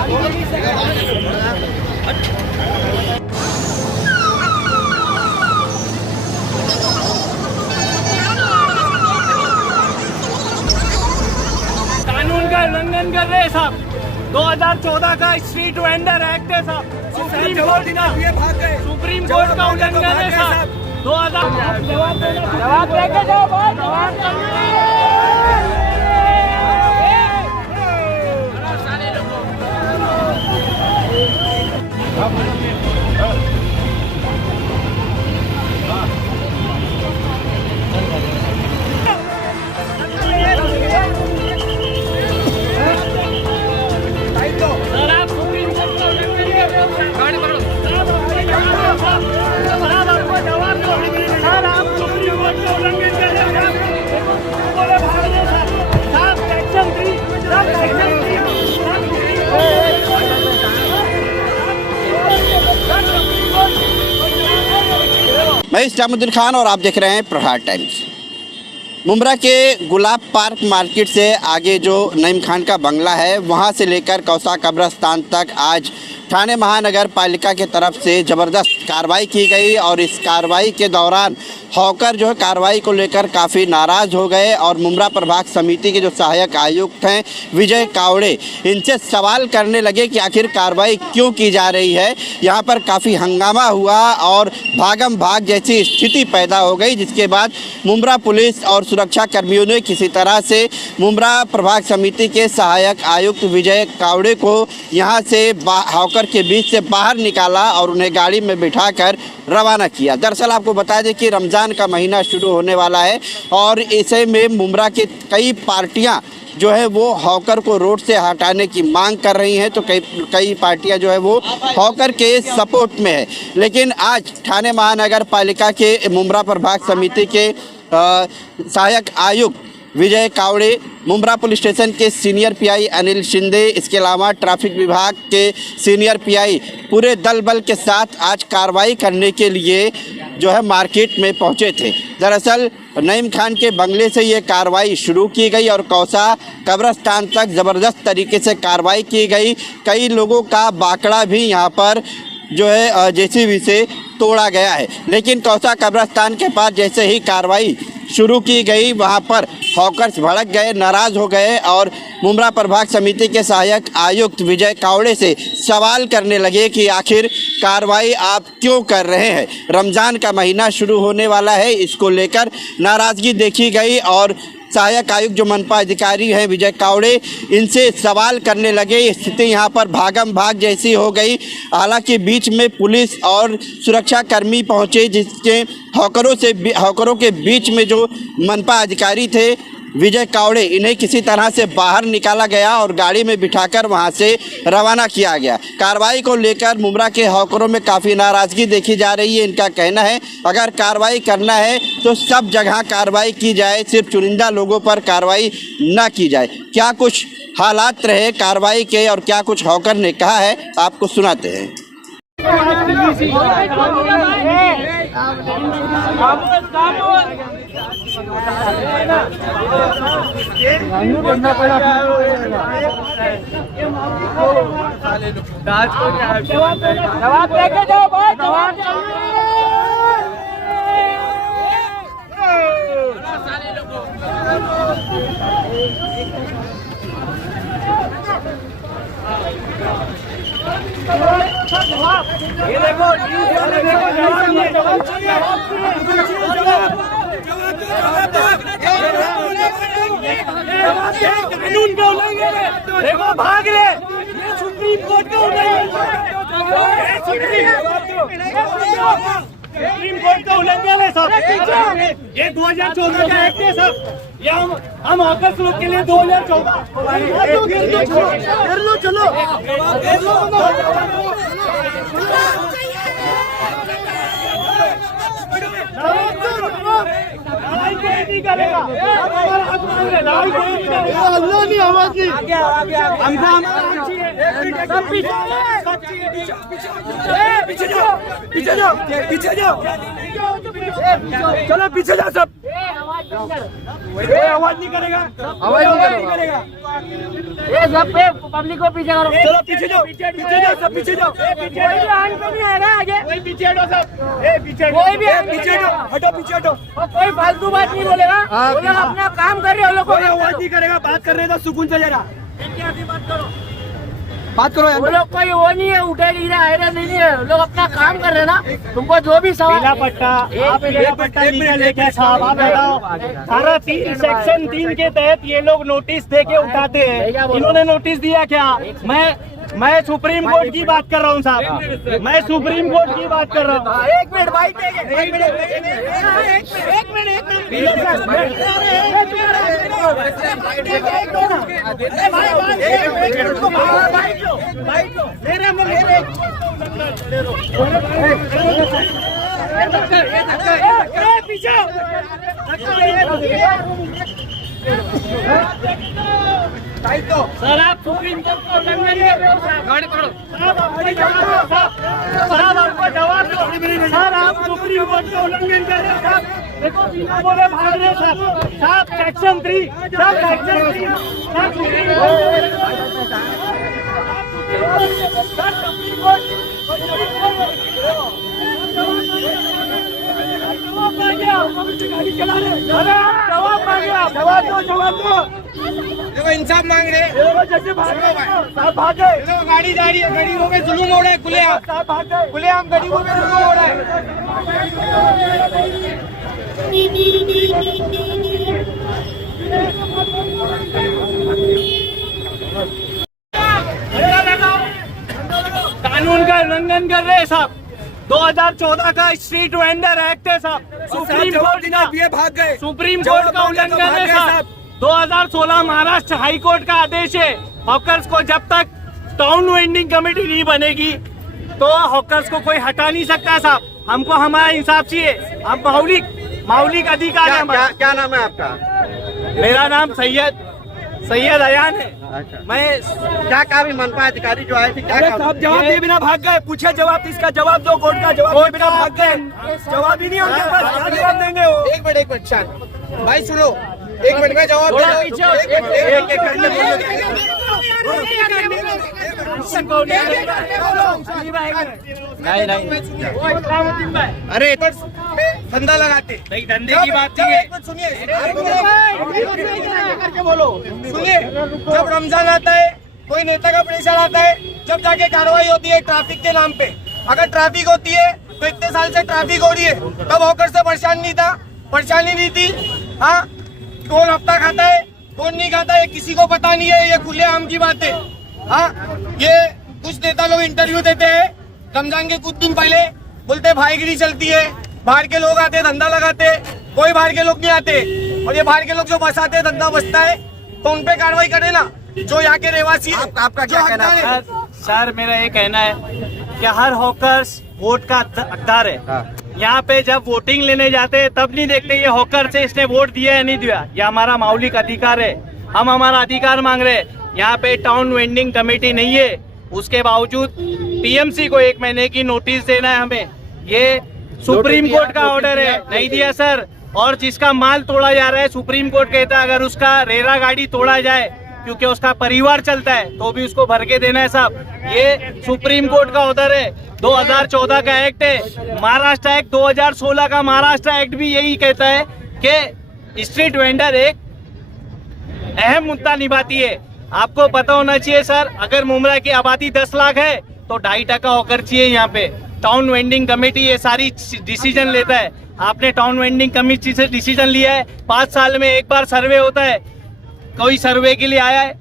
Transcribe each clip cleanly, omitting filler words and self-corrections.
कानून का उल्लंघन कर रहे हैं साहब। 2014 का स्ट्रीट वेंडर एक्ट है साहब। सुप्रीम कोर्ट का उल्लंघन है साहब। 2000 जवाब देके जाओ भाई, मैं इस्लामुद्दीन खान और आप देख रहे हैं प्रहार टाइम्स। मुंब्रा के गुलाब पार्क मार्केट से आगे जो नईम खान का बंगला है, वहां से लेकर कौसा कब्रिस्तान तक आज ठाणे महानगर पालिका के तरफ से ज़बरदस्त कार्रवाई की गई और इस कार्रवाई के दौरान हॉकर जो है कार्रवाई को लेकर काफ़ी नाराज़ हो गए और मुंब्रा प्रभाग समिति के जो सहायक आयुक्त हैं विजय कावड़े, इनसे सवाल करने लगे कि आखिर कार्रवाई क्यों की जा रही है। यहाँ पर काफ़ी हंगामा हुआ और भागम भाग जैसी स्थिति पैदा हो गई, जिसके बाद मुंब्रा पुलिस और सुरक्षा कर्मियों ने किसी तरह से मुंब्रा प्रभाग समिति के सहायक आयुक्त विजय कावड़े को यहाँ से हॉकर के बीच से बाहर निकाला और उन्हें गाड़ी में बिठाकर रवाना किया। दरअसल आपको बता दें कि रमज़ान का महीना शुरू होने वाला है और ऐसे में मुंब्रा की कई पार्टियां जो है वो हॉकर को रोड से हटाने की मांग कर रही हैं, तो कई पार्टियां जो है वो हॉकर के सपोर्ट में है। लेकिन आज ठाणे महानगर पालिका के मुंब्रा प्रभाग समिति के सहायक आयुक्त विजय कावड़े, मुंब्रा पुलिस स्टेशन के सीनियर पीआई अनिल शिंदे, इसके अलावा ट्रैफिक विभाग के सीनियर पीआई पूरे दल बल के साथ आज कार्रवाई करने के लिए जो है मार्केट में पहुंचे थे। दरअसल नईम खान के बंगले से ये कार्रवाई शुरू की गई और कौसा कब्रिस्तान तक ज़बरदस्त तरीके से कार्रवाई की गई। कई लोगों का बाकड़ा भी यहाँ पर जो है जेसीबी से तोड़ा गया है। लेकिन कौसा कब्रिस्तान के पास जैसे ही कार्रवाई शुरू की गई, वहां पर हॉकर्स भड़क गए, नाराज़ हो गए और मुंब्रा प्रभाग समिति के सहायक आयुक्त विजय कावड़े से सवाल करने लगे कि आखिर कार्रवाई आप क्यों कर रहे हैं। रमज़ान का महीना शुरू होने वाला है, इसको लेकर नाराज़गी देखी गई और सहायक आयुक्त जो मनपा अधिकारी हैं विजय कावड़े, इनसे सवाल करने लगे। स्थिति यहाँ पर भागम भाग जैसी हो गई। हालांकि बीच में पुलिस और सुरक्षा कर्मी पहुँचे, जिसके हॉकरों के बीच में जो मनपा अधिकारी थे विजय कावड़े, इन्हें किसी तरह से बाहर निकाला गया और गाड़ी में बिठाकर वहां से रवाना किया गया। कार्रवाई को लेकर मुंब्रा के हॉकरों में काफ़ी नाराज़गी देखी जा रही है। इनका कहना है अगर कार्रवाई करना है तो सब जगह कार्रवाई की जाए, सिर्फ चुनिंदा लोगों पर कार्रवाई ना की जाए। क्या कुछ हालात रहे कार्रवाई के और क्या कुछ हॉकर ने कहा है, आपको सुनाते हैं। जवाब देके जाओ भाई, जवाब ये देखो कानून का उल्लंघन है। देखो भाग रहे, ये सुप्रीम कोर्ट का उल्लंघन है। सुप्रीम कोर्ट का उल्लंघन है सब। ये 2014 का एक्ट है सब। ये हम हॉकर्स लोग के लिए 2014 चलो चलो पीछे जाओ सब। आवाज नहीं करेगा, आवाज नहीं करेगा। ये सब पे पब्लिक को पीछे करो। चलो पीछे जाओ, पीछे जाओ, सब पीछे जाओ। कोई भी आगे तो नहीं आएगा आगे। कोई पीछे हटो सब, पीछे कोई भी आगे पीछे हटो, पीछे हटो। और कोई फालतू बात नहीं बोलेगा। वो लोग अपना काम कर रहे हैं, वो लोग कोई आवाज नहीं करेगा, बात कर रहे हैं तो सुकून से जरा बात करो। वो लोग कोई वो नहीं है, उठे नहीं रहा है नहीं है, लोग अपना काम कर रहे हैं ना। तुमको जो भी सवाल पीला पट्टा, आप पीला पट्टा निकल लेके साहब आप बताओ। सारा सेक्शन 3 के तहत ये लोग नोटिस दे के उठाते हैं। इन्होंने नोटिस दिया क्या? मैं सुप्रीम कोर्ट की बात कर रहा हूँ साहब, मैं सुप्रीम कोर्ट की बात कर रहा हूँ। एक मिनट भाई, एक सर आप सुप्रीम कोर्ट को उल्लंघन कर रहे हो साहब, आपको जवाब दो सर, आप सुप्रीम कोर्ट का उल्लंघन कर रहे हो साहब। देखो बिना बोले भाग रहे हो साहब, सेक्शन 3 सब सेक्शन 3 सब सुप्रीम जवाब दो। देखो इंसाफ मांग रहे हैं, जैसे भाग गए, गाड़ी जा रही है, गरीबों पे जुलूम हो रहा है, खुलेआम गरीबों पे जुलूम हो रहा है। कानून का उल्लंघन कर रहे हैं साहब। 2014 का स्ट्रीट वेंडर एक्ट है साहब, सुप्रीम कोर्ट का भाग गए, सुप्रीम कोर्ट का उल्लंघन है साहब। 2016 महाराष्ट्र हाई कोर्ट का आदेश है, हॉकर्स को जब तक टाउन वेंडिंग कमेटी नहीं बनेगी तो हॉकर्स को कोई हटा नहीं सकता साहब। हमको हमारा इंसाफ चाहिए, हम मौलिक अधिकार है। क्या नाम है आपका? मेरा नाम सैयद अयान है। अच्छा। मैं क्या कहा भी मनपा अधिकारी जो आए थे, क्या कहा? साहब जवाब दे बिना भाग गए, पूछे जवाब, इसका जवाब दो, कोर्ट का जवाब दे बिना भाग गए। जवाब ही नहीं उनके पास, क्या जवाब देंगे वो? एक मिनट शांत भाई, सुनो, एक मिनट में जवाब दो। अरे धंधा लगाते नहीं, धंधे की बात नहीं है। सुनिए, जब रमजान आता है, कोई नेता का प्रेशर आता है, जब जाके कार्रवाई होती है ट्रैफिक के नाम पे। अगर ट्रैफिक होती है तो इतने साल से ट्रैफिक हो रही है, तब होकर से परेशानी नहीं थी। हाँ, कौन हफ्ता खाता है, कौन नहीं खाता है, किसी को पता नहीं है, ये खुलेआम की बात है। हाँ, ये कुछ नेता लोग इंटरव्यू देते हैं रमजान के कुछ दिन पहले, बोलते भाईगिरी चलती है, बाहर के लोग आते धंधा लगाते, कोई बाहर के लोग नहीं आते, और ये बाहर के लोग जो बसाते धंधा बसता है तो उन पे कार्रवाई करे ना, जो यहाँ के रहवासी। आपका क्या कहना है? सर मेरा ये कहना है कि हर हॉकर्स वोट का हकदार है। यहाँ पे जब वोटिंग लेने जाते हैं तब नहीं देखते ये हॉकर से इसने वोट दिया या नहीं दिया, ये हमारा मौलिक अधिकार है, हम हमारा अधिकार मांग रहे हैं। यहाँ पे टाउन वेंडिंग कमेटी नहीं है, उसके बावजूद पीएमसी को 1 महीने की नोटिस देना है हमें, ये सुप्रीम कोर्ट का ऑर्डर है, नहीं दिया सर। और जिसका माल तोड़ा जा रहा है, सुप्रीम कोर्ट कहता है अगर उसका रेरा गाड़ी तोड़ा जाए क्योंकि उसका परिवार चलता है तो भी उसको भर के देना है साहब, ये सुप्रीम कोर्ट का ऑर्डर है। 2014 का एक्ट है, महाराष्ट्र एक्ट 2016 का महाराष्ट्र एक्ट भी यही कहता है कि स्ट्रीट वेंडर एक अहम मुद्दा निभाती है। आपको पता होना चाहिए सर, अगर मुंब्रा की आबादी 10 लाख है तो 2.5% होकर चाहिए। यहाँ पे टाउन वेंडिंग कमेटी ये सारी डिसीजन लेता है। आपने टाउन वेंडिंग कमेटी से डिसीजन लिया है, 5 साल में एक बार सर्वे होता है, कोई सर्वे के लिए आया है?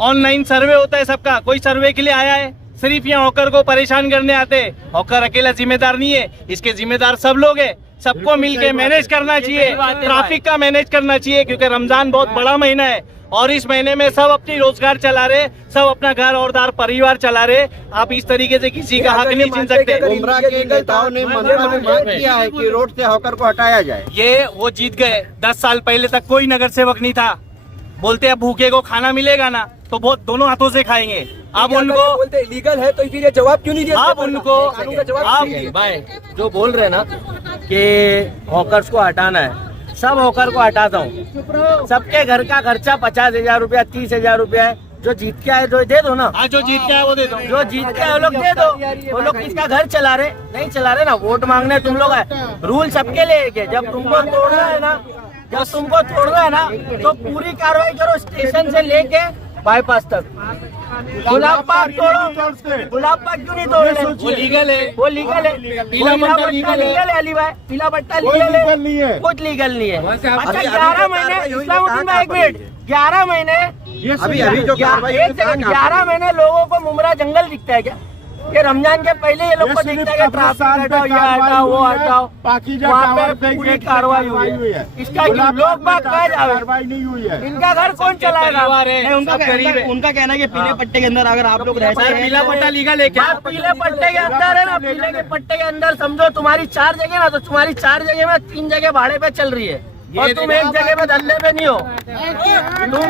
ऑनलाइन सर्वे होता है सबका, कोई सर्वे के लिए आया है? सिर्फ यहाँ हॉकर को परेशान करने आते हैं। हॉकर अकेला जिम्मेदार नहीं है, इसके जिम्मेदार सब लोग हैं, सबको मिलके मैनेज करना चाहिए, ट्रैफिक का मैनेज करना चाहिए, क्योंकि रमजान बहुत बड़ा महीना है और इस महीने में सब अपनी रोजगार चला रहे, सब अपना घर और दार परिवार चला रहे। आप इस तरीके से किसी का हक नहीं छीन सकते। मुंब्रा के नेताओं ने मनपा में मांग किया है कि रोड से हॉकर को हटाया जाए। ये वो जीत गए, 10 साल पहले तक कोई नगर सेवक नहीं था, बोलते अब भूखे को खाना मिलेगा ना तो बहुत दोनों हाथों से खाएंगे। अब उनको बोलते लीगल है तो फिर ये जवाब क्यों नहीं दिया? आप उनको आप भाई जो बोल रहे हैं ना कि हॉकर्स को हटाना है, सब होकर को हटाता हूँ। सबके घर का खर्चा 50,000 रुपया 30,000 रुपया है। जो जीत के आए तो दे दो ना। हाँ, जो जीत के आए वो दे दो। जो जीत के आए वो लोग दे दो। वो लोग किसका घर चला रहे? नहीं चला रहे ना। वोट मांगने तुम लोग है। रूल सबके लिए। जब तुमको तोड़ना है ना, तो पूरी कार्रवाई करो, स्टेशन से लेके बाईपास तक। गुलाब पार्क तोड़ो। गुलाब पार्क क्यों नहीं तोड़ रहे? वो लीगल है। वो लीगल है। पीला पट्टा लीगल है अली भाई। पीला पट्टा लीगल है, कुछ लीगल नहीं है। अच्छा 11 महीने इस्लामुद्दीन भाई, 1 मिनट, 11 महीने अभी जो कार्रवाई 11 महीने लोगों को मुमरा जंगल दिखता है क्या? ये रमजान के पहले ये लोग को दिखता है कि ट्रैफिक हटाओ, ये हटाओ, वो हटाओ। वहाँ पे पूरी कार्रवाई हुई है। इसका लोग बात कह जाए, इनका घर कौन चलाएगा? उनका कहना है कि पीले पट्टे के अंदर अगर आप लोग रहते हैं, पीला पट्टा लीगल है क्या? पीले पट्टे के अंदर है ना, पीले के पट्टे के अंदर समझो तुम्हारी 4 जगह ना, तो तुम्हारी 4 जगह में 3 जगह भाड़े पे चल रही है और तुम एक जगह पे धंधे पे नहीं हो। तुम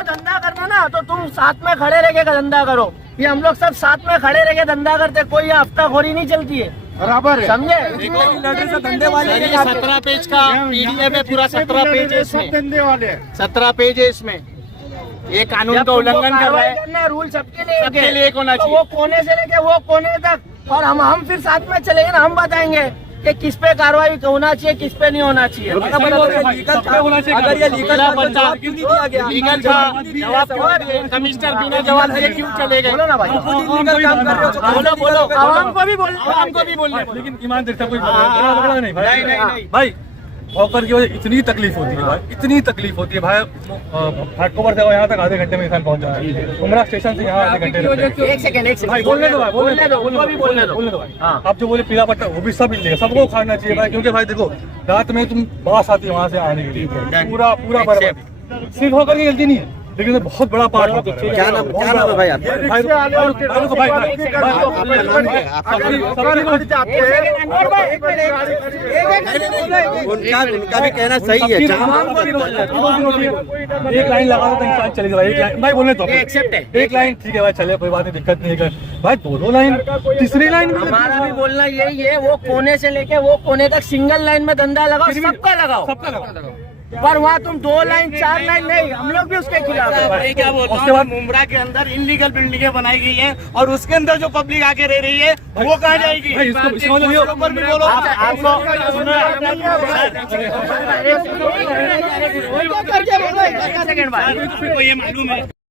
धंधा करना ना, तो तुम साथ में खड़े रह के धंधा करो। ये हम लोग सब साथ में खड़े रह के धंधा करते, कोई हफ्ताखोरी नहीं चलती है, बराबर है, समझे? धंधे वाले 17 पेज का पीडीएफ है, पूरा 17 पेज है इसमें, 17 पेज है इसमें। ये कानून का उल्लंघन कर रहा है। रूल सबके लिए होना चाहिए। वो कोने से लेके वो कोने तक, और हम फिर साथ में चलेंगे ना, हम बताएंगे कि किस पे कार्रवाई होना चाहिए, किस पे नहीं होना चाहिए। अगर ये लीगल कमिश्नर बिना जवाब दिए क्यों चले गए? बोलो ना भाई, बोलो। आवाम को भी बोलना, लेकिन ईमानदारी से कोई नहीं भाई। हॉकर की वजह इतनी तकलीफ होती है भाई, इतनी तकलीफ होती है भाई। घाटकोपर से यहाँ तक आधे घंटे में इंसान पहुँच जाता है। उमरा स्टेशन से यहाँ आधे घंटे लगते हैं। एक सेकंड भाई बोलने दो भाई, बोलने दो भाई। आप जो बोले पीला पट्टा, वो भी सब मिलेगा, सबको खाना चाहिए भाई। क्योंकि भाई देखो, रात में तुम बास आती है वहाँ से आने के लिए, पूरा बर्बाद। सिर्फ होकर की गलती नहीं है, लेकिन ये बहुत बड़ा पार्ट होता है। क्या नाम है भाई आप? उनका भी कहना सही है। एक लाइन लगा दो तो इंसान चलेगा भाई। एक लाइन भाई बोलने तो एक लाइन ठीक है भाई, चले कोई बात नहीं, दिक्कत नहीं है भाई। 2 लाइन, तीसरी लाइन हमारा भी बोलना यही है। वो कोने से लेके वो कोने तक सिंगल लाइन में धंधा लगाओ, सबका लगाओ। पर वहाँ तुम 2 लाइन 4 लाइन नहीं, हम लोग भी उसके खिलाफ है। क्या बोल रहा हूँ, मुमरा के अंदर इनलीगल बिल्डिंगें बनाई गई हैं और उसके अंदर जो पब्लिक आके रह रही है वो कहाँ जाएगी? ऊपर भी बोलो। आपको ये मालूम है